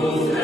Deus.